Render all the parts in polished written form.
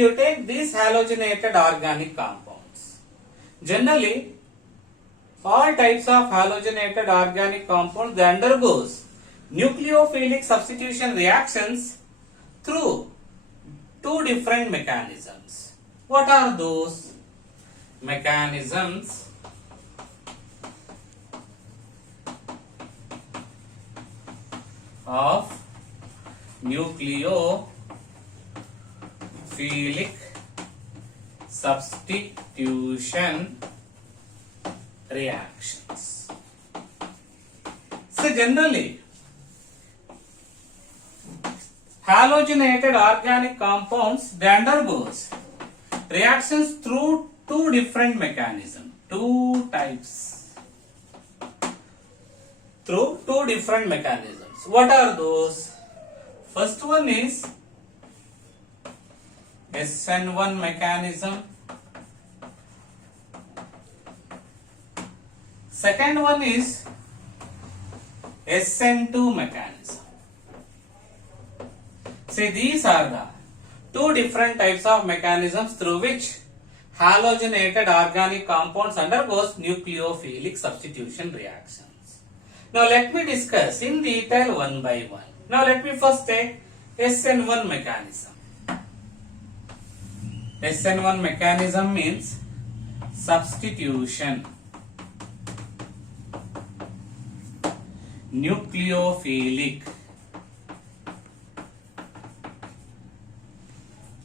you take these halogenated organic compounds, generally all types of halogenated organic compounds they undergoes nucleophilic substitution reactions through two different mechanisms. What are those mechanisms? Of nucleophilic substitution reactions. So generally, halogenated organic compounds they undergoes reactions through two different mechanisms, two types, through two different mechanisms. What are those? First one is SN1 mechanism. Second one is SN2 mechanism. See, these are the two different types of mechanisms through which halogenated organic compounds undergoes nucleophilic substitution reactions. Now let me discuss in detail one by one. Now let me first take SN1 mechanism. SN1 mechanism means substitution nucleophilic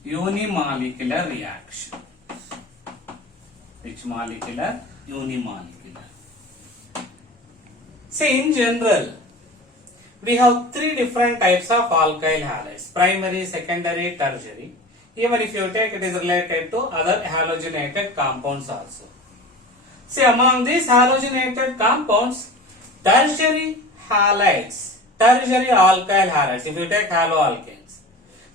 unimolecular reaction. Which molecular? Unimolecular. See, in general, we have three different types of alkyl halides: primary, secondary, tertiary. Even if you take, it is related to other halogenated compounds also. See, among these halogenated compounds, tertiary halides, tertiary alkyl halides, if you take haloalkanes,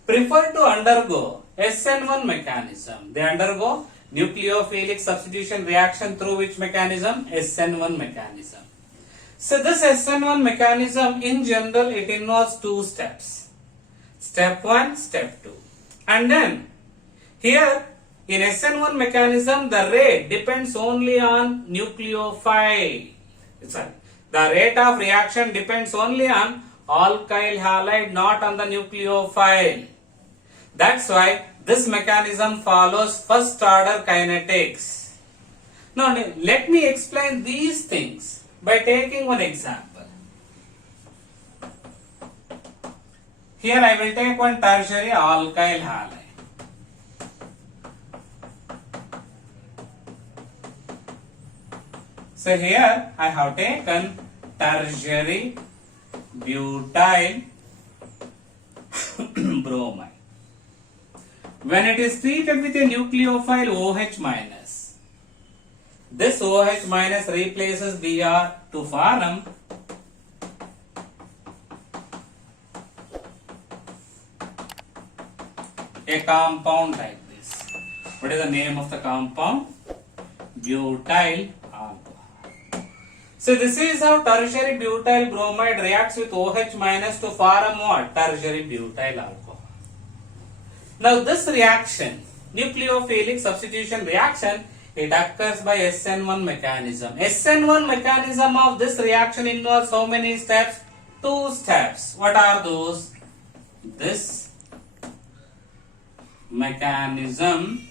prefer to undergo SN1 mechanism. They undergo nucleophilic substitution reaction through which mechanism? SN1 mechanism. So this SN1 mechanism in general it involves two steps. Step 1, step 2. And then here in SN1 mechanism the rate depends only on nucleophile. Sorry, the rate of reaction depends only on alkyl halide, not on the nucleophile. That's why this mechanism follows first order kinetics. Now let me explain these things by taking one example. Here I will take one tertiary alkyl halide. So here I have taken tertiary butyl bromide. When it is treated with a nucleophile OH minus, this OH minus replaces Br to form a compound like this. What is the name of the compound? Butyl alcohol. So this is how tertiary butyl bromide reacts with OH minus to form what? Tertiary butyl alcohol. Now this reaction, nucleophilic substitution reaction, it occurs by SN1 mechanism. SN1 mechanism of this reaction involves how many steps? Two steps. What are those? This mechanism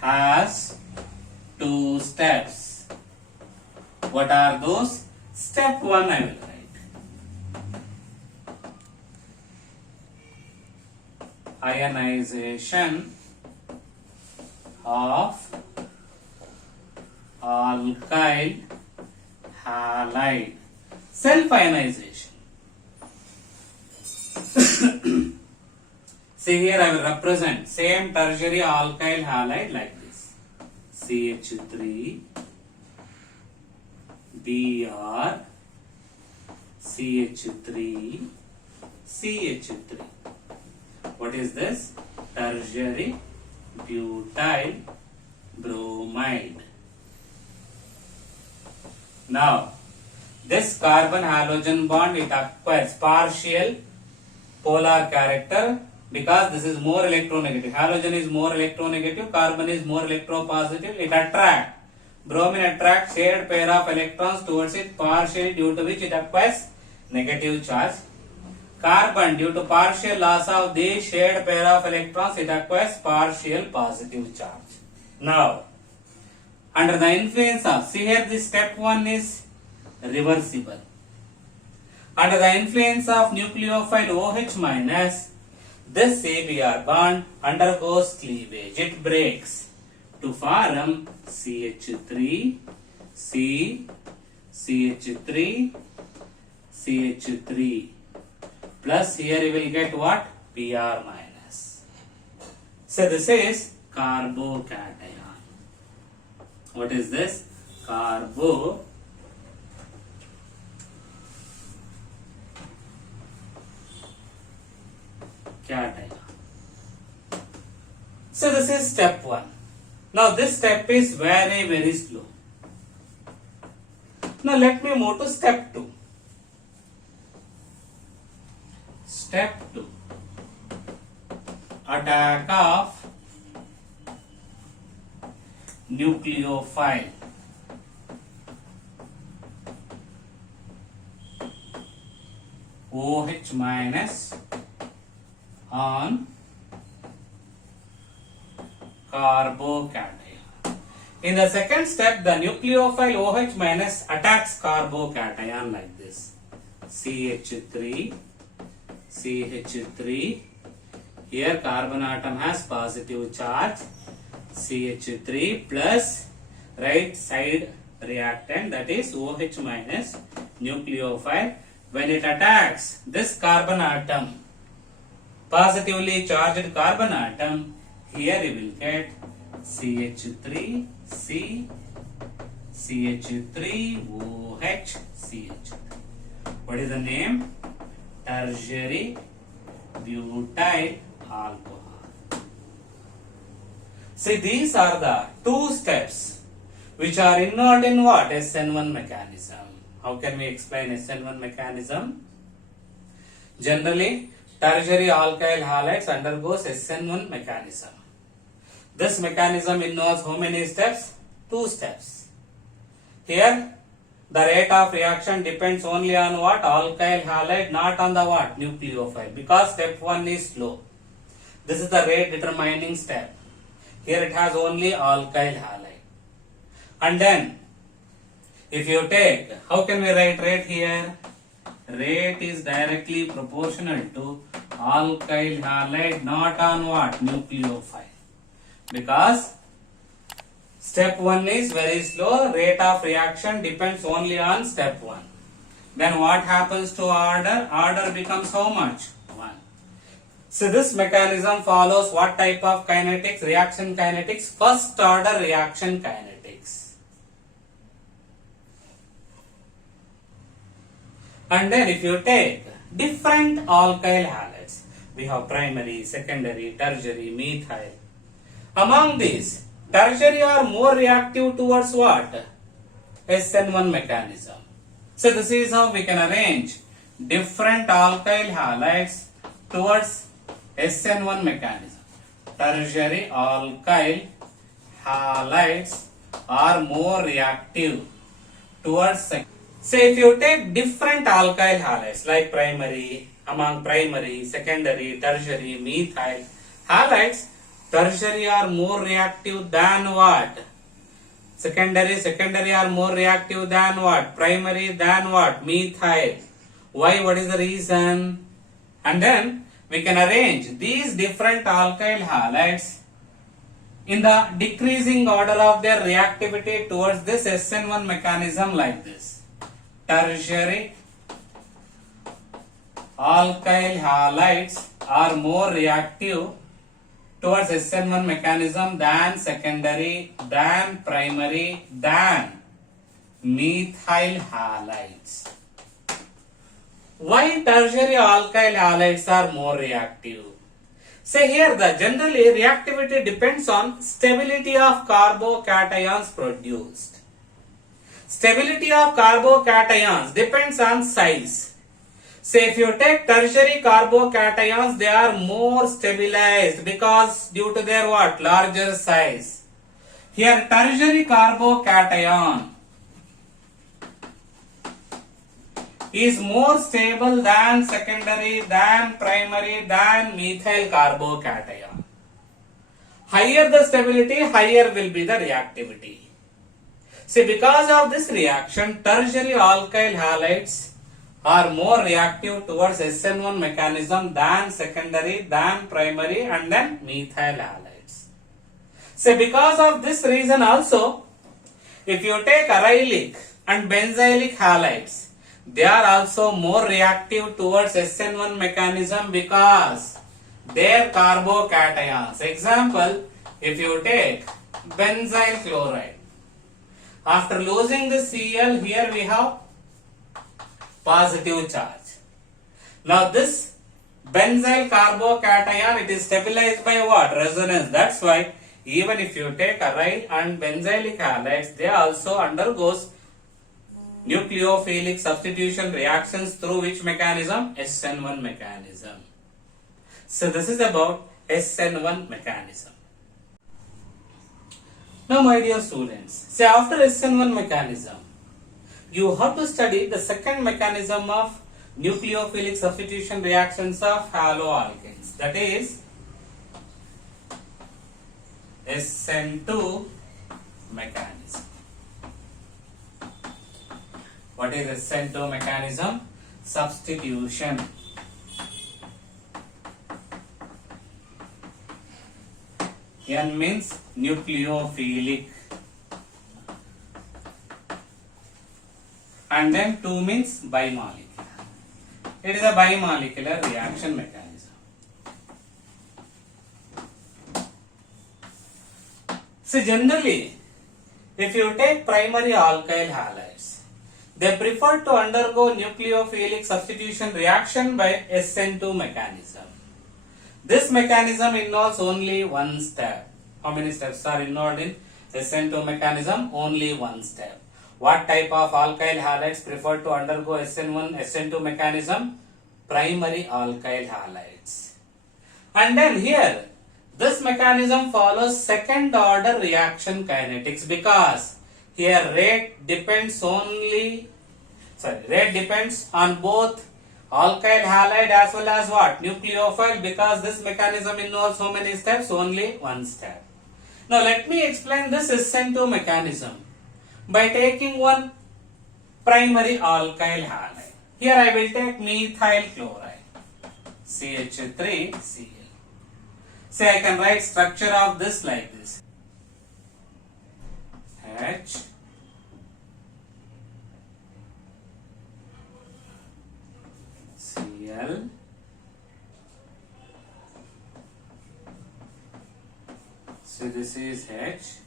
has two steps. What are those? Step 1 I will write. Ionization of alkyl halide. Self-ionization. See here I will represent same tertiary alkyl halide like this. CH3 Br CH3 CH3. What is this? Tertiary butyl bromide. Now, this carbon halogen bond it acquires partial polar character because this is more electronegative. Halogen is more electronegative, carbon is more electropositive. It attracts. Bromine attracts shared pair of electrons towards it partially, due to which it acquires negative charge. Carbon, due to partial loss of the shared pair of electrons, it acquires partial positive charge. Now, under the influence of, see here this step 1 is reversible. Under the influence of nucleophile OH minus, this CBr bond undergoes cleavage. It breaks to form CH3, C, CH3, CH3. Plus here you will get what? Br minus. So this is carbocation. What is this? Carbocation. So this is step 1. Now this step is very, very slow. Now let me move to step 2. Step 2. Attack of nucleophile. OH minus on carbocation. In the second step, the nucleophile OH minus attacks carbocation like this. CH3, CH3. Here carbon atom has positive charge. CH3 plus right side reactant, that is OH minus nucleophile. When it attacks this carbon atom, positively charged carbon atom, here you will get CH3, C, CH3, OH, CH3. What is the name? Tertiary butyl alcohol. See, these are the two steps which are involved in what? SN1 mechanism. How can we explain SN1 mechanism? Generally, tertiary alkyl halides undergoes SN1 mechanism. This mechanism involves how many steps? 2 steps. Here, the rate of reaction depends only on what? Alkyl halide, not on the what? Nucleophile. Because step 1 is slow. This is the rate determining step. Here it has only alkyl halide. And then, if you take, how can we write rate here? Rate is directly proportional to alkyl halide, not on what? Nucleophile. Because step 1 is very slow, rate of reaction depends only on step 1. Then what happens to order? Order becomes how much? 1. So this mechanism follows what type of kinetics? Reaction kinetics, first order reaction kinetics. And then if you take different alkyl halides, we have primary, secondary, tertiary, methyl. Among these, tertiary are more reactive towards what? SN1 mechanism. So this is how we can arrange different alkyl halides towards SN1 mechanism. Tertiary alkyl halides are more reactive towards. So if you take different alkyl halides like primary, among primary, secondary, tertiary, methyl halides, tertiary are more reactive than what? Secondary are more reactive than what? Primary than what? Methyl. Why? What is the reason? And then we can arrange these different alkyl halides in the decreasing order of their reactivity towards this SN1 mechanism like this. Tertiary alkyl halides are more reactive towards SN1 mechanism than secondary, than primary, than methyl halides. Why tertiary alkyl halides are more reactive? Say here the generally reactivity depends on stability of carbocations produced. Stability of carbocations depends on size. Say if you take tertiary carbocations, they are more stabilized because due to their what? Larger size. Here tertiary carbocation is more stable than secondary, than primary, than methyl carbocation. Higher the stability, higher will be the reactivity. See, because of this reaction, tertiary alkyl halides are more reactive towards SN1 mechanism than secondary, than primary, and then methyl halides. So because of this reason also, if you take arylic and benzylic halides, they are also more reactive towards SN1 mechanism because their carbocations. Example, if you take benzyl chloride, after losing the Cl, here we have positive charge. Now this benzyl carbocation, it is stabilized by what? Resonance. That's why even if you take aryl and benzylic halides, they also undergoes nucleophilic substitution reactions through which mechanism? SN1 mechanism. So this is about SN1 mechanism. Now my dear students, say after SN1 mechanism, you have to study the second mechanism of nucleophilic substitution reactions of haloalkanes, that is SN2 mechanism. What is SN2 mechanism? Substitution. N means nucleophilic. And then 2 means bimolecular. It is a bimolecular reaction mechanism. So generally, if you take primary alkyl halides, they prefer to undergo nucleophilic substitution reaction by SN2 mechanism. This mechanism involves only one step. How many steps are involved in SN2 mechanism? Only one step. What type of alkyl halides prefer to undergo SN2 mechanism? Primary alkyl halides. And then here, this mechanism follows second order reaction kinetics because here rate depends on both alkyl halide as well as what? Nucleophile, because this mechanism involves how many steps? Only one step. Now let me explain this SN2 mechanism by taking one primary alkyl halide. Here I will take methyl chloride, CH3Cl. Say I can write structure of this like this. H Cl so this is H.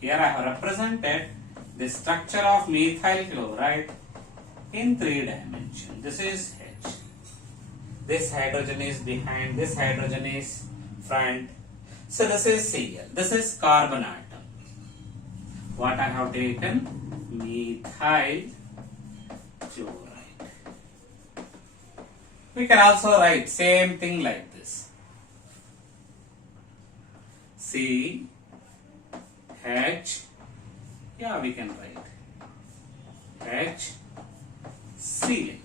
Here I have represented the structure of methyl chloride in 3 dimensions. This is H. This hydrogen is behind, this hydrogen is front. So this is Cl. This is carbon atom. What I have taken? Methyl chloride. We can also write same thing like this. C H, yeah, we can write H Cl.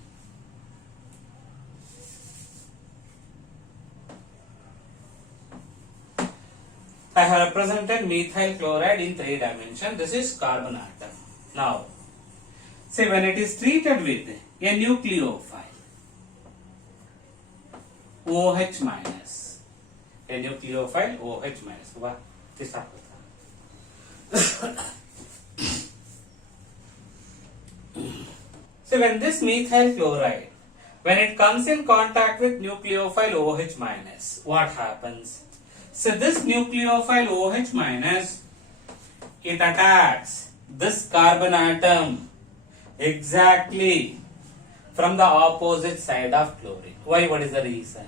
I have represented methyl chloride in 3 dimensions. This is carbon atom. Now, say when it is treated with a nucleophile, OH minus, a nucleophile OH minus. What? This So when this methyl chloride, when it comes in contact with nucleophile OH minus, what happens? So this nucleophile OH minus, it attacks this carbon atom exactly from the opposite side of chlorine. Why? What is the reason?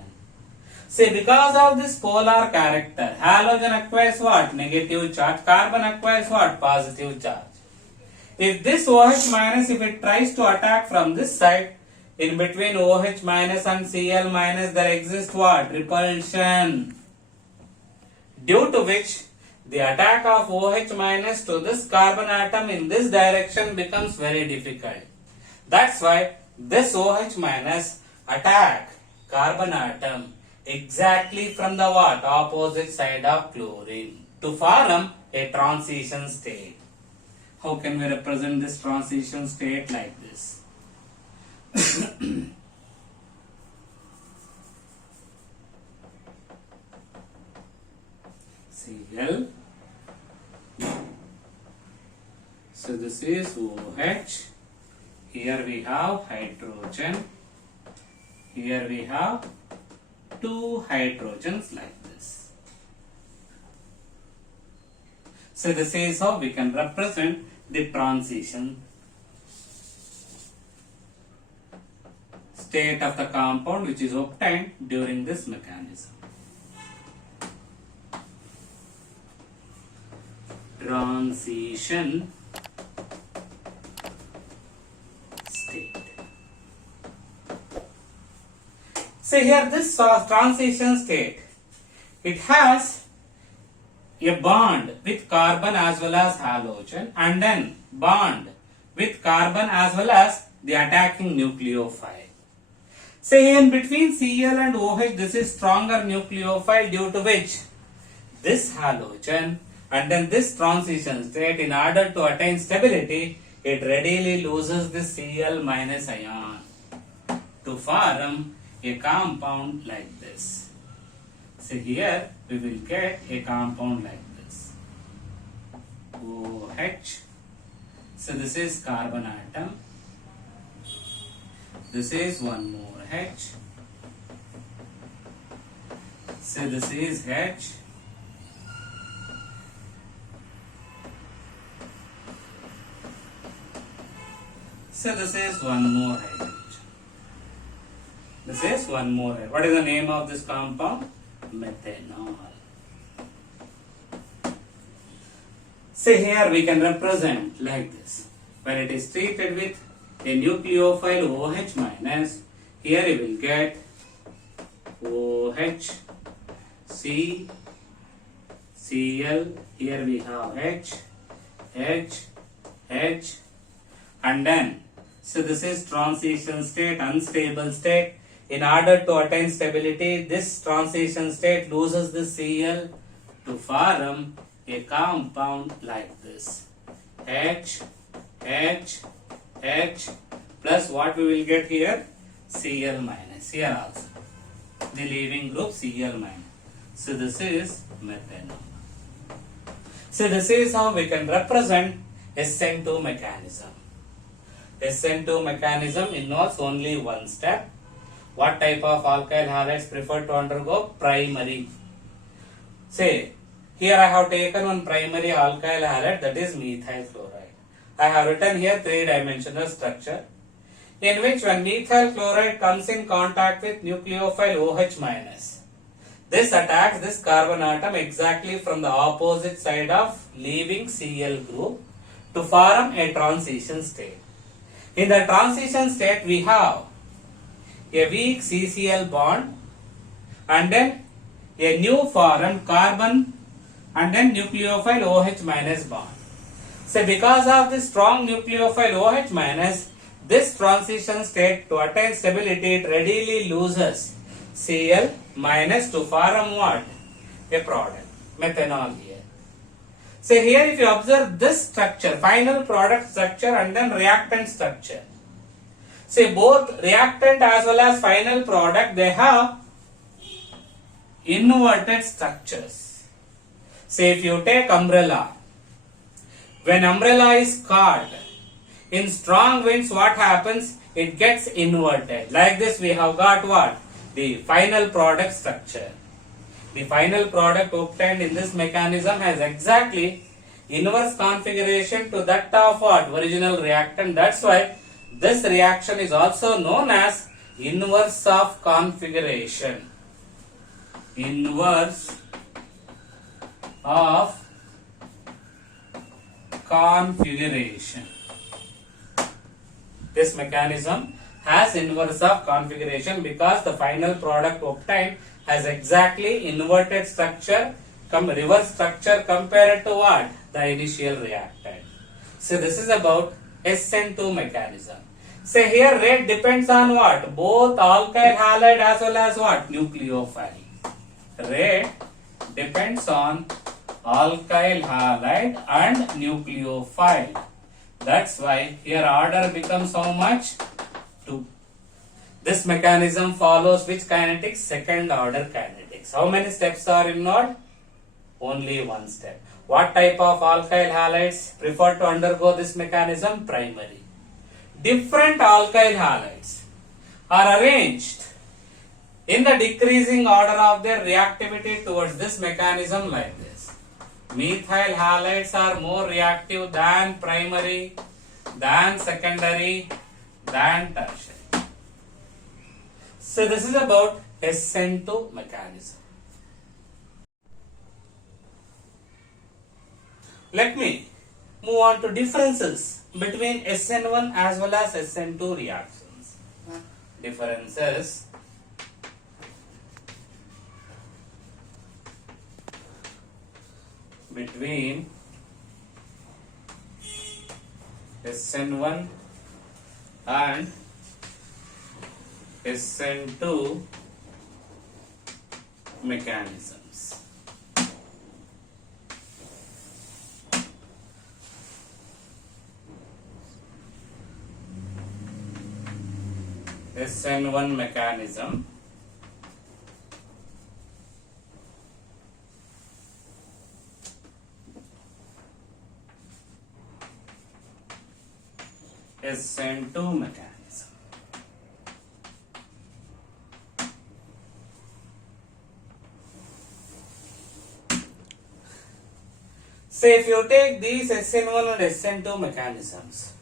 See, because of this polar character, halogen acquires what? Negative charge. Carbon acquires what? Positive charge. If this OH minus, if it tries to attack from this side, in between OH minus and Cl minus there exists what? Repulsion. Due to which the attack of OH minus to this carbon atom in this direction becomes very difficult. That's why this OH minus attack carbon atom exactly from the what? Opposite side of chlorine to form a transition state. How can we represent this transition state like this? Cl. So this is OH. Here we have hydrogen. Here we have two hydrogens like this. So this is how we can represent the transition state of the compound which is obtained during this mechanism. Transition state. So here this transition state, it has a bond with carbon as well as halogen and then bond with carbon as well as the attacking nucleophile. Say in between Cl and OH this is stronger nucleophile due to which this halogen and then this transition state, in order to attain stability, it readily loses this Cl minus ion to form a compound like this. So here we will get a compound like this. OH. So this is carbon atom. This is one more H. So this is H. So this is one more hydrogen. This is one more. What is the name of this compound? Methanol. So here we can represent like this. When it is treated with a nucleophile OH minus, here you will get OH, C, Cl, here we have H, and then, so this is transition state, unstable state. In order to attain stability, this transition state loses the Cl to form a compound like this. H, plus what we will get here? Cl minus. Here also. The leaving group Cl minus. So this is methanol. So this is how we can represent SN2 mechanism. SN2 mechanism involves only one step. What type of alkyl halides prefer to undergo? Primary. Say, here I have taken one primary alkyl halide, that is methyl chloride. I have written here three-dimensional structure in which when methyl chloride comes in contact with nucleophile OH minus, this attacks this carbon atom exactly from the opposite side of leaving Cl group to form a transition state. In the transition state, we have a weak CCl bond and then a new formed carbon and then nucleophile OH minus bond. So because of this strong nucleophile OH minus, this transition state, to attain stability, it readily loses Cl minus to form what? A product, methanol here. So here if you observe this structure, final product structure and then reactant structure. See, both reactant as well as final product, they have inverted structures. Say if you take umbrella, when umbrella is caught in strong winds, what happens? It gets inverted. Like this we have got what? The final product structure. The final product obtained in this mechanism has exactly inverse configuration to that of what? Original reactant. That's why this reaction is also known as inverse of configuration. Inverse of configuration. This mechanism has inverse of configuration because the final product obtained has exactly inverted structure, reverse structure compared to what? The initial reactant. So this is about SN2 mechanism. Say here rate depends on what? Both alkyl halide as well as what? Nucleophile. Rate depends on alkyl halide and nucleophile. That's why here order becomes how much? 2. This mechanism follows which kinetics? Second order kinetics. How many steps are involved? Only one step. What type of alkyl halides prefer to undergo this mechanism? Primary. Different alkyl halides are arranged in the decreasing order of their reactivity towards this mechanism like this. Methyl halides are more reactive than primary, than secondary, than tertiary. So this is about SN2 mechanism. Let me move on to differences between SN1 as well as SN2 reactions. Differences between SN1 and SN2 mechanisms. SN1 mechanism SN2 mechanism. Say if you take these SN1 and SN2 mechanisms,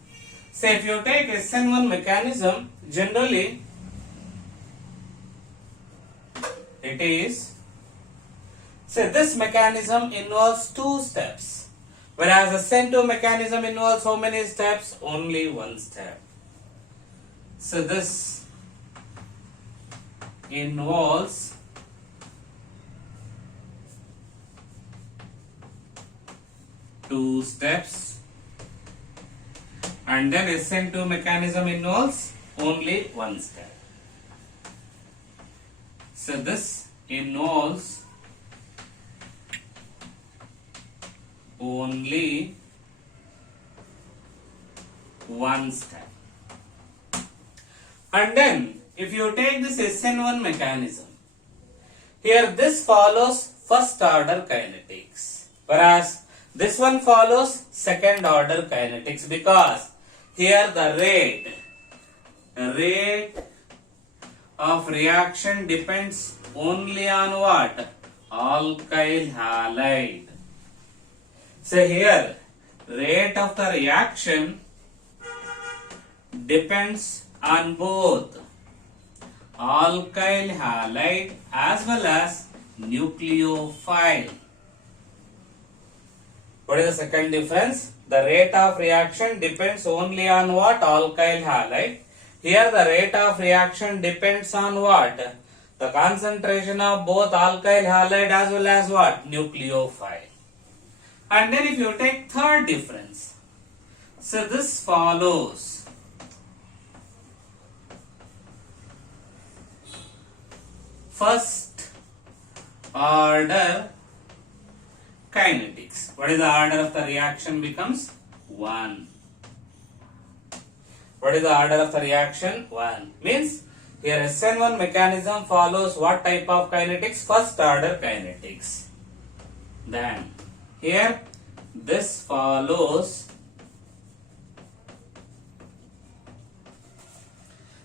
say if you take SN1 mechanism, generally it is, say this mechanism involves 2 steps, whereas SN2 mechanism involves how many steps? Only 1 step. So this involves two steps, and then SN2 mechanism involves only 1 step. So this involves only 1 step. And then if you take this SN1 mechanism, here this follows first order kinetics, whereas this one follows second order kinetics, because here the rate of reaction depends only on what? Alkyl halide. So here rate of the reaction depends on both alkyl halide as well as nucleophile. What is the second difference? The rate of reaction depends only on what? Alkyl halide. Here the rate of reaction depends on what? The concentration of both alkyl halide as well as what? Nucleophile. And then if you take third difference, so this follows first order kinetics. What is the order of the reaction? Becomes 1. What is the order of the reaction? 1. Means here SN1 mechanism follows what type of kinetics? First order kinetics. Then here this follows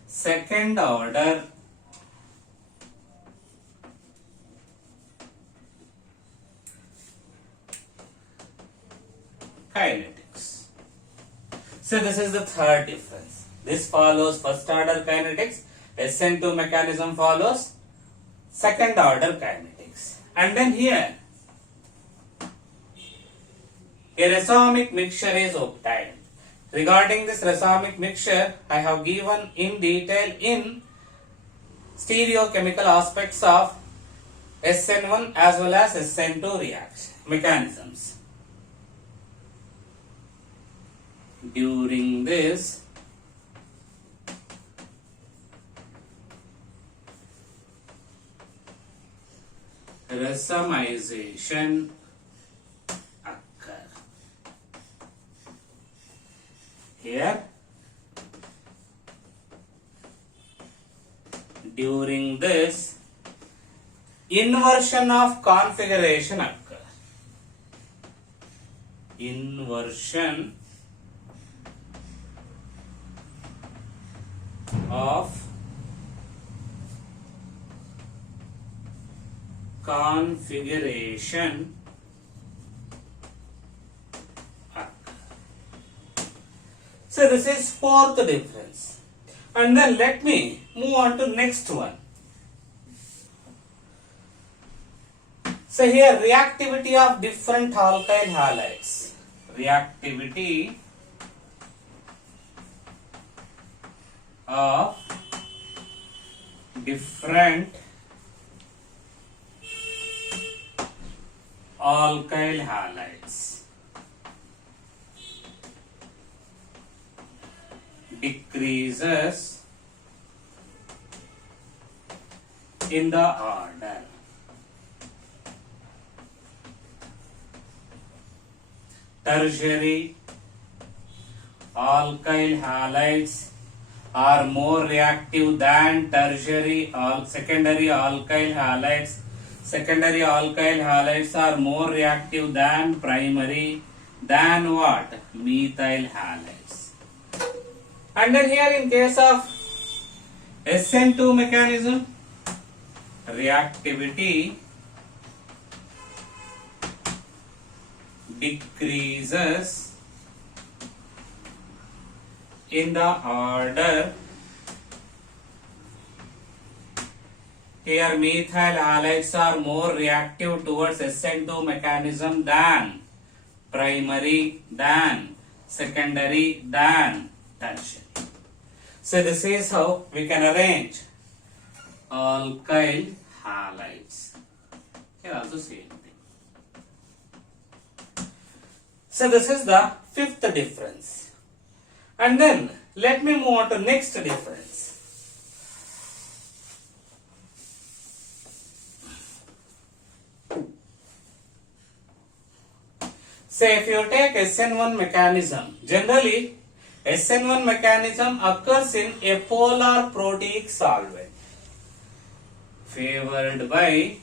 second order kinetics. So this is the third difference. This follows first order kinetics. SN2 mechanism follows second order kinetics. And then here a racemic mixture is obtained. Regarding this racemic mixture, I have given in detail in stereochemical aspects of SN1 as well as SN2 reaction mechanisms. During this racemization occur. Here, during this inversion of configuration occur. Inversion of configuration occur. So this is fourth difference. And then let me move on to next one. So here reactivity of different alkyl halides. Reactivity of different alkyl halides decreases in the order. Tertiary alkyl halides are more reactive than secondary alkyl halides. Secondary alkyl halides are more reactive than primary, than what? Methyl halides. And then here in case of SN2 mechanism, reactivity decreases in the order. Here methyl halides are more reactive towards SN2 mechanism than primary, than secondary, than tertiary. So this is how we can arrange alkyl halides. Here also same thing. So this is the fifth difference. And then let me move on to next difference. Say if you take SN1 mechanism, generally SN1 mechanism occurs in a polar proteic solvent favored by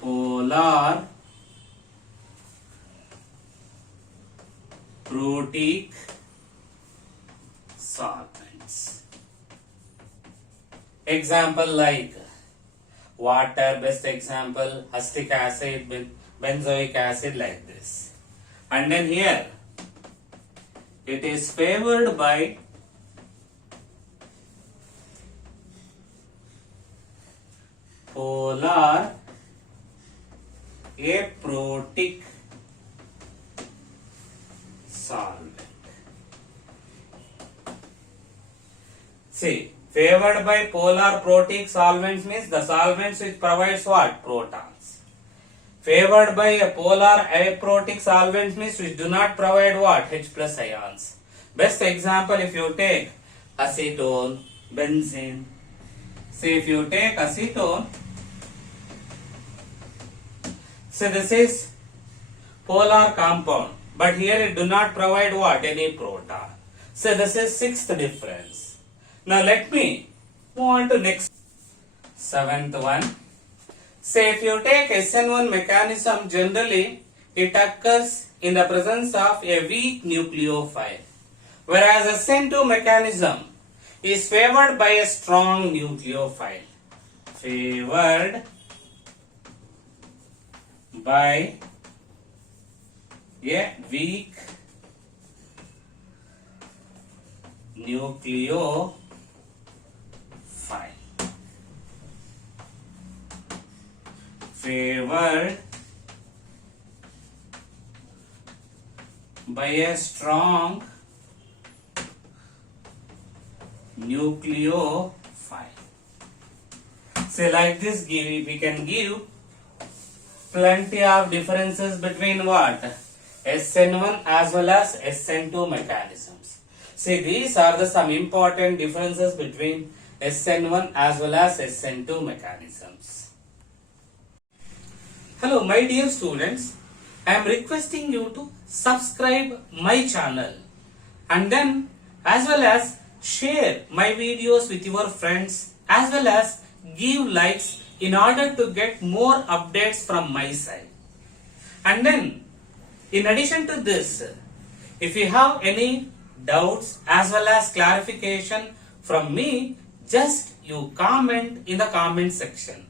polar proteic solvents. Example like water, best example, acetic acid, benzoic acid, like this. And then here it is favored by polar aprotic solvent. See, favored by polar proteic solvents means the solvents which provides what? Protons. Favored by a polar aprotic solvents means which do not provide what? H plus ions. Best example, if you take acetone, benzene. See, if you take acetone, so this is polar compound, but here it do not provide what? Any proton. So this is sixth difference. Now let me move on to next seventh one. Say if you take SN1 mechanism, generally it occurs in the presence of a weak nucleophile, whereas SN2 mechanism is favored by a strong nucleophile. Favored by a weak nucleophile. Favored by a strong nucleophile. So like this we can give plenty of differences between what? SN1 as well as SN2 mechanisms. See, these are the some important differences between SN1 as well as SN2 mechanisms. Hello my dear students, I am requesting you to subscribe my channel and then as well as share my videos with your friends as well as give likes in order to get more updates from my side. And then in addition to this, if you have any doubts as well as clarification from me, just you comment in the comment section.